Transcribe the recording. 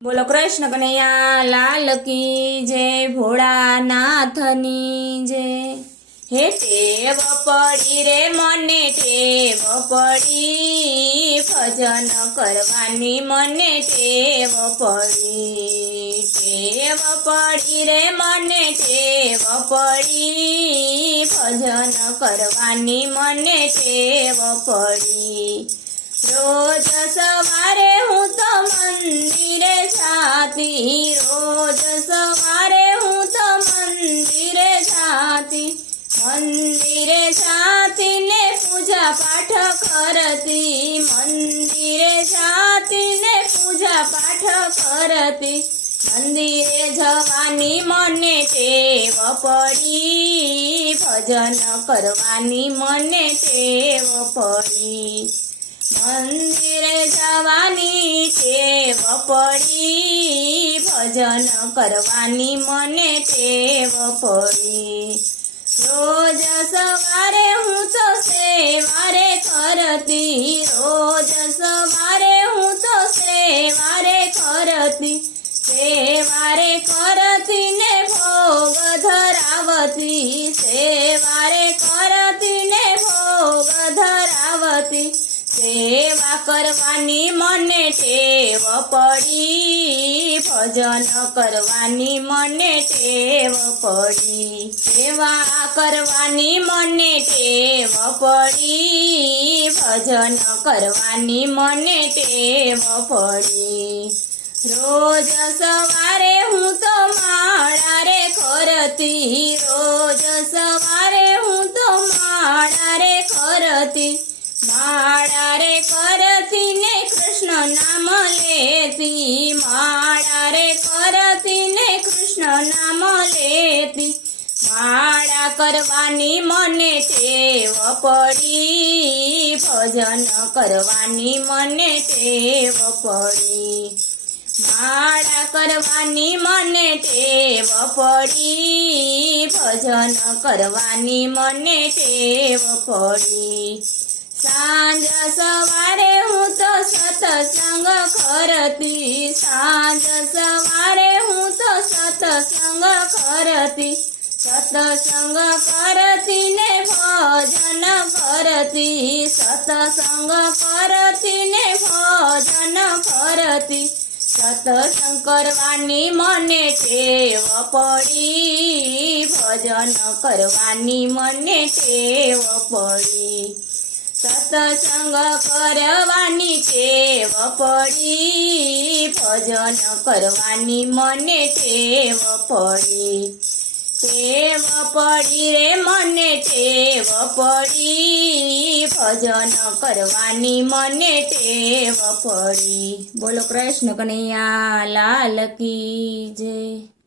बोलो कृष्ण कन्हैया लाल की जय, भोळानाथनी जय। हे टेव पड़ी रे मने टेव पड़ी, भजन करवानी मने टेव पड़ी। टेव पड़ी रे मने टेव पड़ी, भजन करवानी मने टेव पड़ी। रोज सवारे हूँ तो मंदिरे जाती, रोज सवारे हूँ तो मंदिरे जाती, मंदिरे जाती ने पूजा पाठ करती, मंदिरे जाती ने पूजा पाठ करती। मंदिरे जवानी मने टेव पड़ी, भजन करवानी मने टेव पड़ी। मंदिरे जवानी टेव पड़ी, भजन करवानी मने टेव पड़ी। रोज सवारे हूँ तो सेवारे करती, रोज सवारे हूँ तो सेवारे करती, सेवारे करती ने भोग धरावती, सेवारे करती ने भोग धरावती। सेवा करवानी मने टेव पड़ी, भजन करवानी मने टेव पड़ी। सेवा करवानी मने टेव पड़ी, भजन करवानी मने टेव पड़ी। रोज सवारे हूँ तो माळा रे करती, रोज सवारे हूँ तो माळा रे करती, माळा रे करती ने कृष्ण नाम लेती, माळा रे करती ने कृष्ण नाम लेती। माळा करवानी मने टेव पड़ी, भजन करवानी मने टेव पड़ी। माळा करवानी मने टेव पड़ी, भजन करवानी मने टेव पड़ी। सांज सवारे हूँ तो सत्संग करती, सांज सवारे हूँ तो सत्संग करती, सत्संग करती ने भजन करती, सत्संग करती ने भजन करती। सत्संग करवानी मने टेव पड़ी, भजन करवानी मने टेव पड़ी। सत्संग करवानी टेव पड़ी, भजन करवानी मने टेव पड़ी। टेव पड़ी रे मने टेव पड़ी, भजन करवानी मने टेव पड़ी। बोलो कृष्ण कन्हैया लाल की जय।